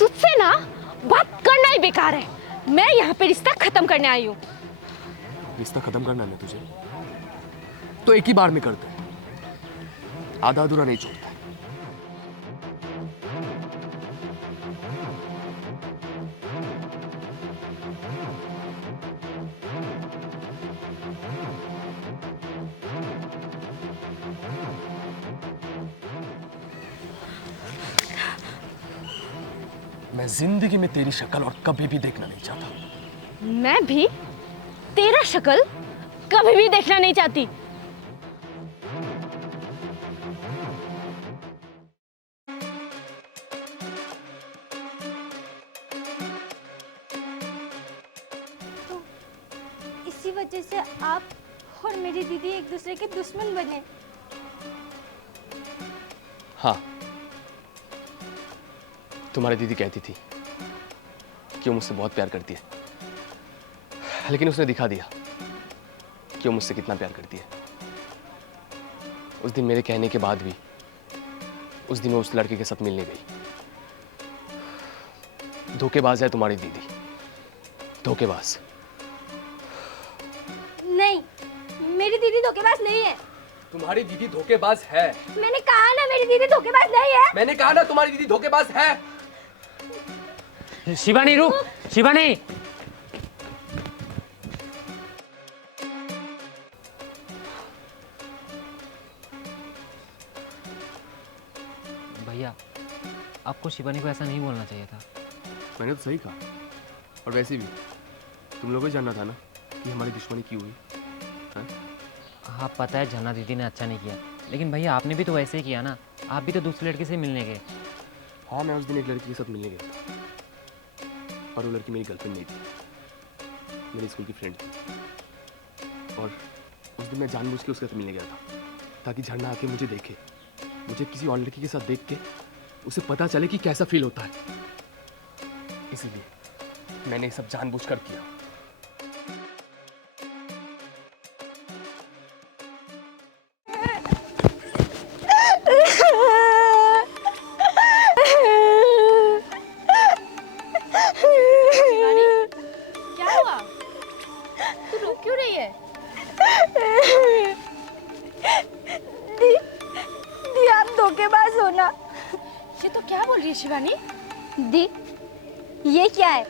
तुझसे ना बात करना ही बेकार है। मैं यहाँ पे रिश्ता खत्म करने आई हूँ। रिश्ता खत्म करना है तुझे तो एक ही बार में करते हैं, आधा अधूरा नहीं छोड़ता। मैं जिंदगी में तेरी शक्ल और कभी भी देखना नहीं चाहता। मैं भी तेरा शक्ल कभी भी देखना नहीं चाहती। तो इसी वजह से आप और मेरी दीदी एक दूसरे के दुश्मन बने। हाँ, तुम्हारी दीदी कहती थी कि वो मुझसे बहुत प्यार करती है, लेकिन उसने दिखा दिया कि वो मुझसे कितना प्यार करती है। उस दिन मेरे कहने के बाद भी उस दिन वो उस लड़के के साथ मिलने गई। धोखेबाज है तुम्हारी दीदी, धोखेबाज। नहीं, मेरी दीदी धोखेबाज नहीं है। तुम्हारी दीदी धोखेबाज है। मैंने कहा ना मेरी दीदी धोखेबाज नहीं है। मैंने कहा ना तुम्हारी दीदी धोखेबाज है। शिवानी रुक, शिवानी। भैया, आपको शिवानी को ऐसा नहीं बोलना चाहिए था। मैंने तो सही कहा, और वैसे भी तुम लोगों को जानना था ना कि हमारी दुश्मनी क्यों हुई। हाँ पता है, झरना दीदी ने अच्छा नहीं किया, लेकिन भैया आपने भी तो वैसे ही किया ना। आप भी तो दूसरे लड़के से मिलने गए। हाँ, मैं उस दिन एक लड़की के साथ मिलने गया था, और वो लड़की मेरी गर्लफ्रेंड नहीं थी, मेरी स्कूल की फ्रेंड थी। और उस दिन मैं जानबूझ के उसके साथ मिलने गया था ताकि झरना आके मुझे देखे, मुझे किसी और लड़की के साथ देख के उसे पता चले कि कैसा फील होता है। इसीलिए मैंने ये सब जानबूझ कर किया। ये तो क्या बोल रही है शिवानी? दी, ये क्या है?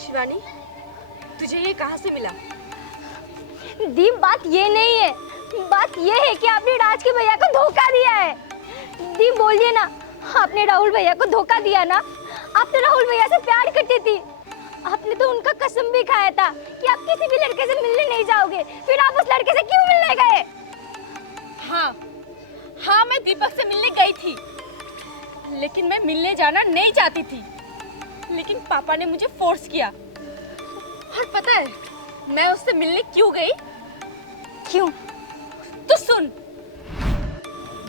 शिवानी, तुझे ये कहाँ से मिला? दी, बात ये नहीं है। बात ये है कि आपने राज के भैया को धोखा दिया है। दी, बोलिए ना, आपने राहुल भैया को धोखा दिया ना। आप तो राहुल भैया से प्यार करती थी। आपने तो उनका कसम भी खाया था कि आप किसी भी लड़के से मिलने नहीं जाओगे। फिर आप उस लड़के से क्यों मिलने गए? हाँ, मैं दीपक से मिलने गई थी, लेकिन मैं मिलने जाना नहीं चाहती थी। लेकिन पापा ने मुझे फोर्स किया। और पता है मैं उससे मिलने क्यों गई? क्यों? तो सुन।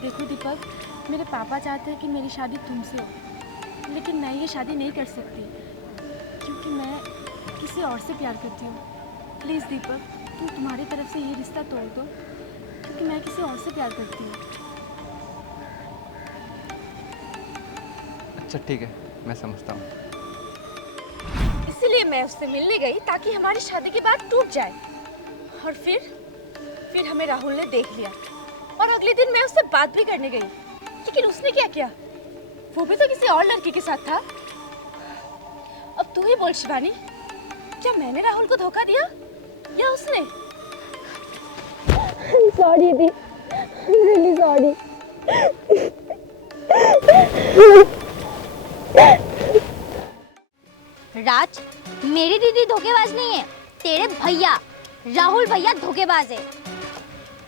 देखो दीपक, मेरे पापा चाहते हैं कि मेरी शादी तुमसे हो, लेकिन मैं ये शादी नहीं कर सकती क्योंकि मैं किसी और से प्यार करती हूँ। प्लीज़ दीपक, तुम्हारी तरफ से ये रिश्ता तोड़ दो, क्योंकि मैं किसी और से प्यार करती हूँ। अच्छा ठीक है, मैं समझता हूँ। इसीलिए मैं उससे मिलने गई ताकि हमारी शादी की बात टूट जाए। और फिर हमें राहुल ने देख लिया, और अगले दिन मैं उससे बात भी करने गई, लेकिन उसने क्या किया? वो भी तो किसी और लड़की के साथ था। अब तू ही बोल शिवानी, क्या मैंने राहुल को धोखा दिया या उसने? सॉरी दी, रियली सॉरी। राज, मेरी दीदी धोखेबाज नहीं है। तेरे भैया राहुल भैया धोखेबाज है।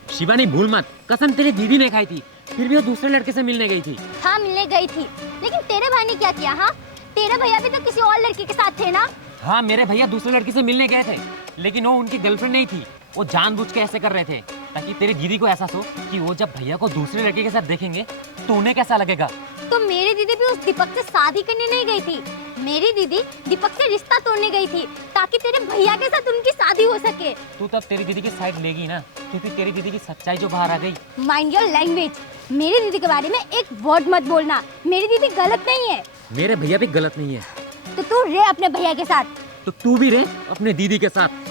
शिवानी भूल मत, कसम तेरी दीदी ने खाई थी, फिर भी वो दूसरे लड़के से मिलने गई थी। हाँ, मिलने गई थी, लेकिन तेरे भाई ने क्या किया? हाँ, तेरे भैया भी तो किसी और लड़की के साथ थे ना। हाँ, मेरे भैया दूसरे लड़के से मिलने गए थे, लेकिन वो उनकी गर्लफ्रेंड नहीं थी। वो जानबूझ के ऐसे कर रहे थे ताकि तेरी दीदी को एहसास हो कि वो जब भैया को दूसरे लड़के के साथ देखेंगे तो उन्हें कैसा लगेगा। तो मेरी दीदी भी उस दीपक से शादी करने नहीं गई थी। मेरी दीदी दीपक से रिश्ता तोड़ने गई थी ताकि तेरे भैया के साथ उनकी शादी हो सके। तू तब तेरी दीदी की साइड लेगी ना, क्योंकि तेरी दीदी की सच्चाई जो बाहर आ गई। Mind your language. मेरी दीदी के बारे में एक वर्ड मत बोलना। मेरी दीदी गलत नहीं है। मेरे भैया भी गलत नहीं है, तो तू रहे अपने भैया के साथ। तो तू भी रहे अपने दीदी के साथ।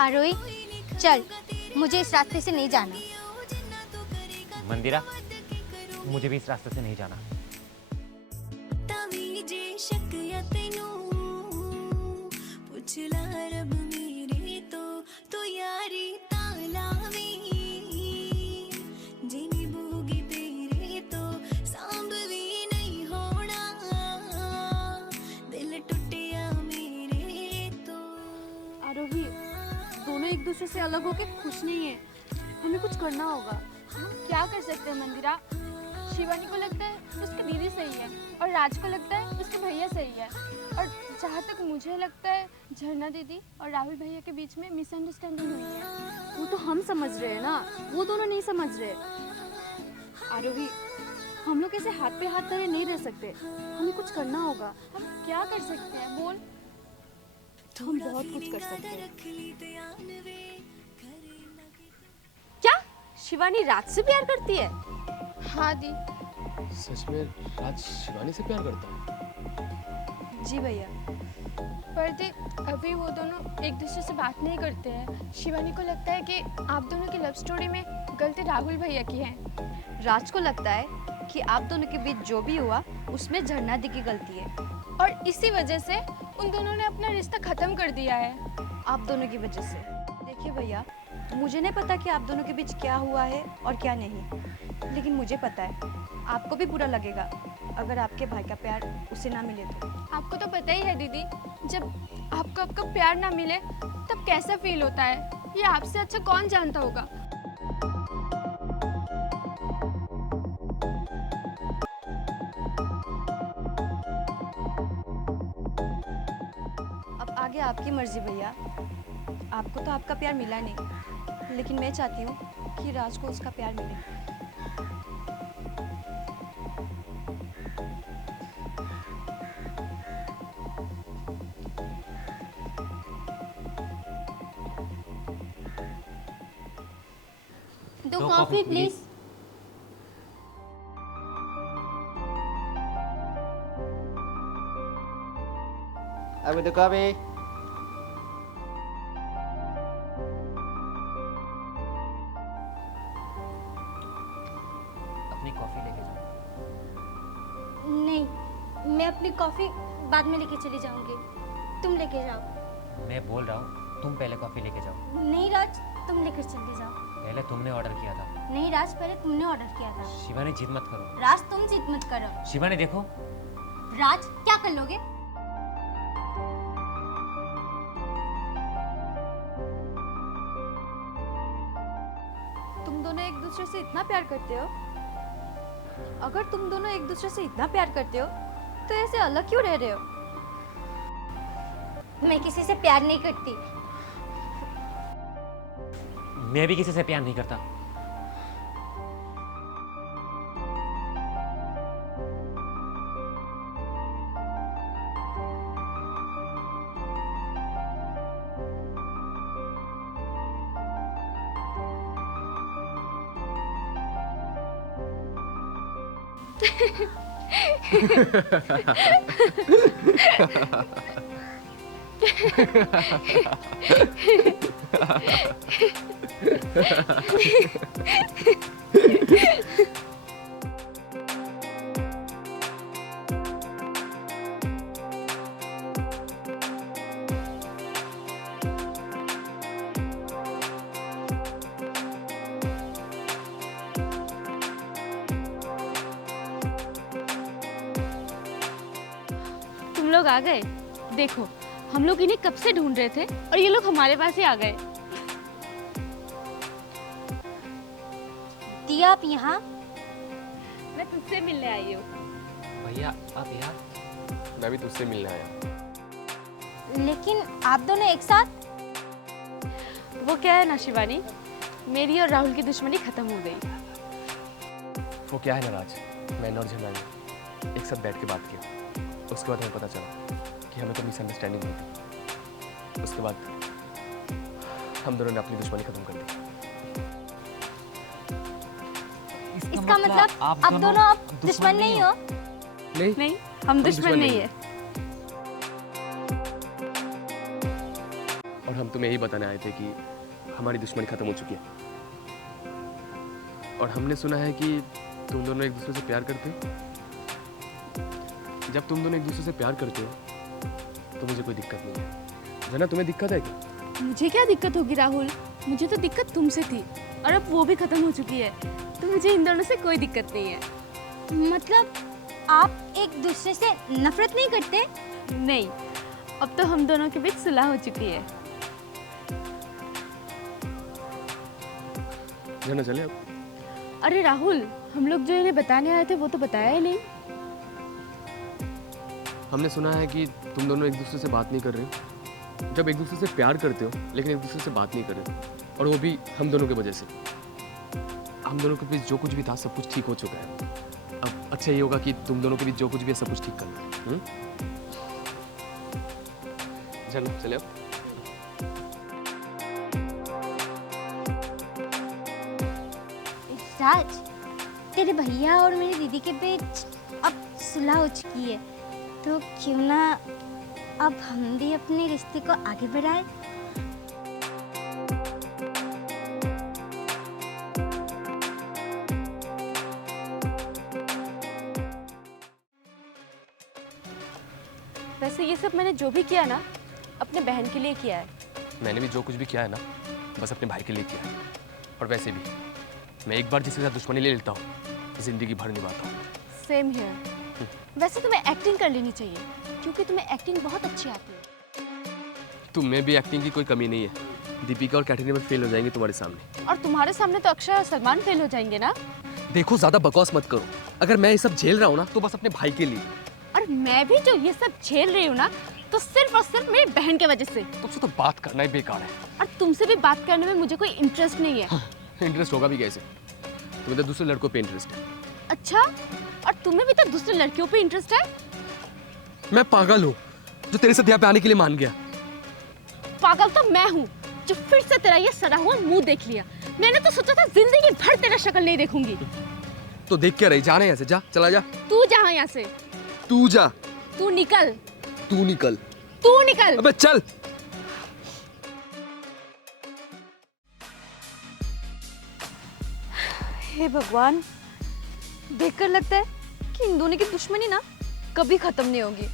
आरोही चल, मुझे इस रास्ते से नहीं जाना। मंदिरा, मुझे भी इस रास्ते से नहीं जाना। आरोही, दोनों एक दूसरे से अलग होके खुश नहीं है। हमें कुछ करना होगा। हम क्या कर सकते हैं मंदिरा? शिवानी को लगता है उसकी दीदी सही है और राज को लगता है उसके भैया सही है, और जहाँ तक मुझे लगता है झरना दीदी और राहुल भैया के बीच में मिसअंडरस्टैंडिंग हुई है। वो तो हम समझ रहे हैं ना, वो दोनों नहीं समझ रहे। आरोही, हम लोग ऐसे हाथ पे हाथ धरे नहीं रह सकते। हमें कुछ करना होगा। हम क्या कर सकते हैं बोल? हम बहुत कुछ कर सकते हैं। क्या शिवानी राज से प्यार करती है? हाँ दी। सच में राज शिवानी से प्यार करता है? जी भैया, पर दी अभी वो दोनों एक दूसरे से बात नहीं करते हैं। शिवानी को लगता है कि आप दोनों की लव स्टोरी में गलती राहुल भैया की है। राज को लगता है कि आप दोनों के बीच जो भी हुआ उसमें झरना दी की गलती है, और इसी वजह से उन दोनों ने अपना रिश्ता खत्म कर दिया है। आप दोनों की वजह से। देखिए भैया, मुझे नहीं पता कि आप दोनों के बीच क्या हुआ है और क्या नहीं, लेकिन मुझे पता है आपको भी बुरा लगेगा अगर आपके भाई का प्यार उसे ना मिले तो। आपको तो पता ही है दीदी, जब आपको आपका प्यार ना मिले तब कैसा फील होता है, ये आपसे अच्छा कौन जानता होगा। अब आगे आपकी मर्जी भैया। आपको तो आपका प्यार मिला नहीं, लेकिन मैं चाहती हूँ कि राज को उसका प्यार मिले। दो कॉफी प्लीज। अभी तो कभी अपनी कॉफी लेके जाओ। नहीं, मैं अपनी कॉफी बाद में लेके चली जाऊंगी। तुम लेके जाओ। मैं बोल रहा हूँ तुम पहले कॉफी लेके जाओ। नहीं राज, तुम लेकर चले जाओ। पहले तुमने ऑर्डर किया था। नहीं राज, पहले तुमने ऑर्डर किया था। शिवानी जिद मत करो। राज तुम जिद मत करो। शिवानी देखो, राज क्या कर लोगे? तुम दोनों एक दूसरे से इतना प्यार करते हो? अगर तुम दोनों एक दूसरे से इतना प्यार करते हो तो ऐसे अलग क्यों रह रहे हो? मैं किसी से प्यार नहीं करती। मैं भी किसी से प्यार नहीं करता। तुम लोग आ गए। देखो, हम लोग इन्हें कब से ढूंढ रहे थे और ये लोग हमारे पास ही आ गए। दिया आप यहाँ? मैं तुझसे मिलने आई हूँ। भैया आप यहाँ? मैं भी तुझसे मिलने आया। लेकिन आप दोनों एक साथ? वो क्या है ना शिवानी, मेरी और राहुल की दुश्मनी खत्म हो गई। वो क्या है ना राज, मैंने और झना ने एक साथ बैठ के बात किया। उसके बाद हमें पता चला कि हमें तो मिसअंडरस्टैंडिंग हुई थी। उसके बाद हम दोनों ने अपनी दुश्मनी खत्म कर दी। इसका मतलब आप दोनों अब दुश्मन नहीं हो? नहीं, हम दुश्मन नहीं है। और हम तुम्हें यही बताने आए थे कि हमारी दुश्मनी खत्म हो चुकी है। और हमने सुना है कि तुम दोनों एक दूसरे से प्यार करते हो। जब तुम दोनों एक दूसरे से प्यार करते हो तो मुझे कोई दिक्कत नहीं है। जना तुम्हें दिक्कत है क्या? मुझे क्या दिक्कत होगी राहुल, मुझे तो दिक्कत तुमसे थी और अब वो भी खत्म हो चुकी है, तो मुझे इन दोनों से कोई दिक्कत नहीं है। मतलब आप एक दूसरे से नफरत नहीं करते? नहीं, अब तो हम दोनों के बीच सुलह हो चुकी है। जना चले अब। अरे राहुल, हम लोग जो इन्हें बताने आए थे वो तो बताया ही नहीं। हमने सुना है कि तुम दोनों एक दूसरे से बात नहीं कर रहे हो। जब एक दूसरे से प्यार करते हो लेकिन एक दूसरे से बात नहीं कर रहे हो, और वो भी हम दोनों की वजह से। हम दोनों के बीच जो कुछ भी था सब कुछ ठीक हो चुका है। अब अच्छा ये होगा कि तुम दोनों के बीच जो कुछ भी है सब कुछ ठीक करना। चलो चले अब। राज, तेरे भैया और मेरी दीदी के बीच अब सुलह हो चुकी है, तो क्यों ना अब हम भी अपने रिश्ते को आगे बढ़ाएं? वैसे ये सब मैंने जो भी किया ना, अपने बहन के लिए किया है। मैंने भी जो कुछ भी किया है ना, बस अपने भाई के लिए किया है। और वैसे भी मैं एक बार जिसके साथ दुश्मनी ले लेता हूँ जिंदगी भर निभाता हूँ। Same here. वैसे तुम्हें एक्टिंग कर लेनी चाहिए, क्योंकि तुम्हें एक्टिंग बहुत अच्छी आती है। तुम में भी एक्टिंग की कोई कमी नहीं है। दीपिका और कैटरीना में फेल हो जाएंगे तुम्हारे सामने। और तुम्हारे सामने तो अक्षय और सलमान फेल हो जाएंगे ना। देखो ज्यादा बकवास मत करो। अगर मैं ये सब झेल रहा हूँ ना तो बस अपने भाई के लिए। और मैं भी जो ये सब झेल रही हूँ ना, तो सिर्फ और सिर्फ मेरी बहन की वजह से। तुमसे तो बात करना ही बेकार है। और तुमसे भी बात करने में मुझे कोई इंटरेस्ट नहीं है। इंटरेस्ट होगा भी कैसे? तुम्हें तो दूसरे लड़कों पे इंटरेस्ट है। अच्छा, और तुम्हें भी तो दूसरी लड़कियों पे इंटरेस्ट है? मैं पागल हूँ जो तेरे साथ यहाँ पे आने के लिए मान गया। पागल तो मैं हूँ जो फिर से तेरा ये सड़ा हुआ मुंह देख लिया। मैंने तो सोचा था जिंदगी भर तेरा शक्ल नहीं देखूंगी। तो देख क्या रही? जाना यहाँ से, जा, चला जा। तू जा यहाँ से। तू जा। तू निकल। तू निकल। तू निकल। अबे चल। हे भगवान, देखकर लगता है कि इन दोनों की दुश्मनी ना कभी खत्म नहीं होगी।